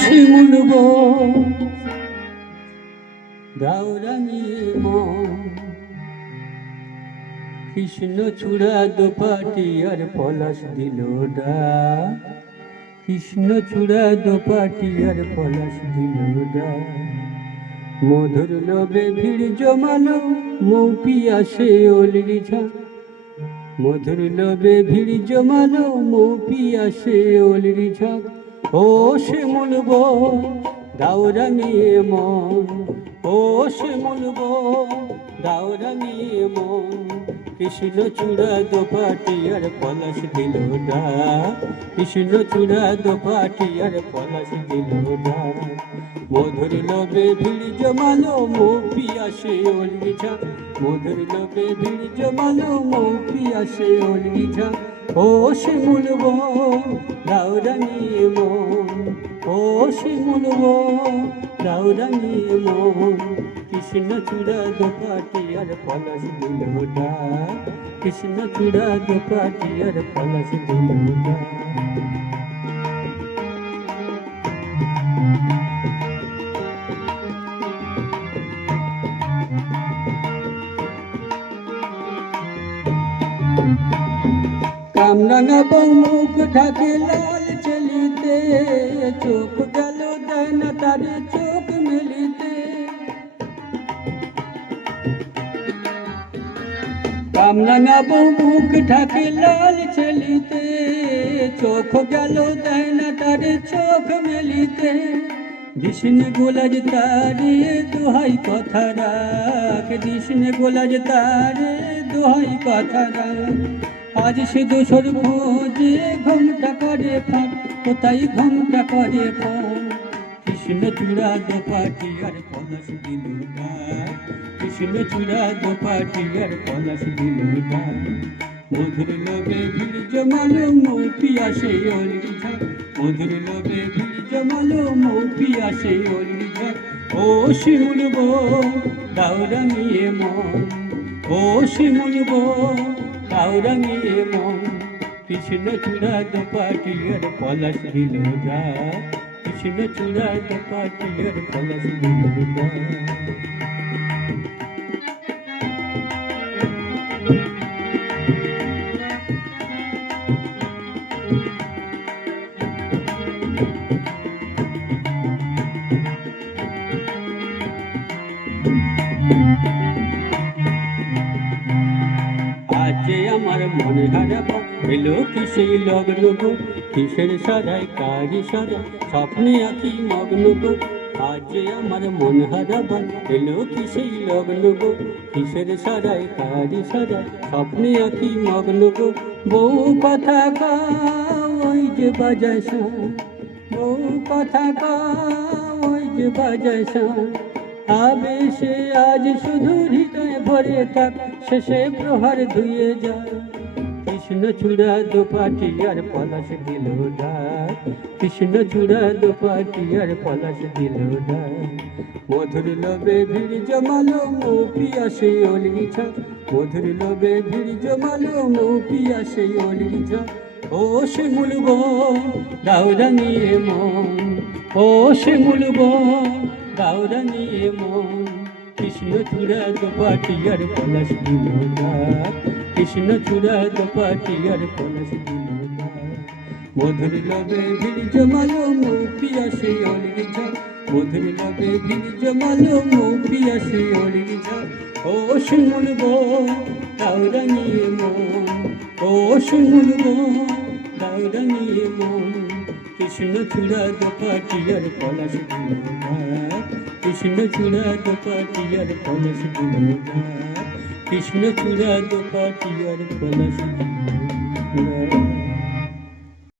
শিমুলব দাউরাঙিয়ে মন। কৃষ্ণ চূড়া দোপাটি আর পলাশ দিল ডা। কৃষ্ণ চূড়া দোপাটি আর পলাশ দিল ডা। মধুর লোভে ভিড় জমালো, মৌপি আসে ওলরি মধুর লোভে ভিড় জমালো, মৌপি আসে ওলরি ও দাউরা নিয়ে মন। ও দাউরা নিয়ে মন। কৃষ্ণ চূড়া দোপাটি আর পলাশ দিল কৃষ্ণ চূড়া দোপাটি আর পলাশ দিল মধুর লোভে ভিড় জমালো মৌপি আসে ওলরি ঝা মধুর লোভে ভিড় জমালো মৌপি আসে ওলরি ঝা ও সে মুলব দাউরা নিয়ে মন। ও সে মুলব দাউরা নিয়ে মন। কৃষ্ণ চূড়া দোপাটি আর পলাশ দিল ডা কৃষ্ণ চূড়া দোপাটি আর পলাশ দিল ডা কামরাঙা বউ মুখ ঢাকে, লাল চলিতে। চোখ গেল দেয় না তারে চোখ মেলিতে। কামরাঙা বউ মুখ ঢাকে, লাল চলিতে। চোখ গেল দেয় না তারে চোখ মেলিতে। কৃষ্ণ গোলাজ তারে দোহাই কথা রাখ। কৃষ্ণ গোলাজ তারে দোহাই কথা রাখ। আজ সে দোসর ভোজে ঘুমটা করে ফাঁক কোথায় ঘুমটা করে ফাঁক কৃষ্ণ চূড়া দোপাটি আর পলাশ দিল। কৃষ্ণ চূড়া দোপাটি আর পলাশ দিল। মধুর লোভে ভিড় জমালো মৌপি আসে অলি মধুর লোভে ভিড় জমালো মৌপি আসে অলি ও শিমুল গো দাউরাঙিয়ে মন ও শিমুল দাউরাঙিয়ে মন কৃষ্ণ চূড়া দোপাটি আর পলাশ দিল ডাক। কৃষ্ণ চূড়া দোপাটি আর পলাশ দিল ডাক। আজ মনে হারাবো। এলো কি সেই লগ্ন গো? কিসের সাজায় কারি সাজা? স্বপ্নে আঁকি মগ্ন গো। আজ আমার মন হারাবো এলো কি সেই লগ্ন গো? কিসের সাজায় কারি সাজায় স্বপ্নে আঁকি মগ্ন গো। বউ কথা ওই যে বাজায় বউ কথা ওই যে বাজায় আবেশে আজ শুধু হৃদয় ভরে থাক শেষে প্রহার ধুয়ে যায় কৃষ্ণ চূড়া দোপাটি আর পলাশ দিল কৃষ্ণ চূড়া দোপাটি আর পলাশ দিল মধুর লোভে ভিড় জমালো মৌপি আসে অলি ছা মধুর লোভে ভিড় জমালো মৌপি আসে অলি ছা ও সে মুলব দাউরাঙিয়ে মন। ও সে মুলব দাউরাঙিয়ে মন। কৃষ্ণ চূড়া দোপাটি আর পলাশ ডাক কৃষ্ণ চূড়া দোপাটি আর পলাশ ডাক মধুর লবে ভিড় জমালো মৌপি আসে অলি ছা মধুর লবে ভিড় জমালো মৌপি আসে অলি ছা ও সে মুলব দাউরাঙিয়ে মন ও সে মুলব দাউরাঙিয়ে মন কৃষ্ণ চূড়া দোপাটি আর পলাশ দিল ডাক। কৃষ্ণ চূড়া দোপাটি আর পলাশ দিল ডাক। কৃষ্ণ চূড়া দোপাটি আর পলাশ দিল ডাক।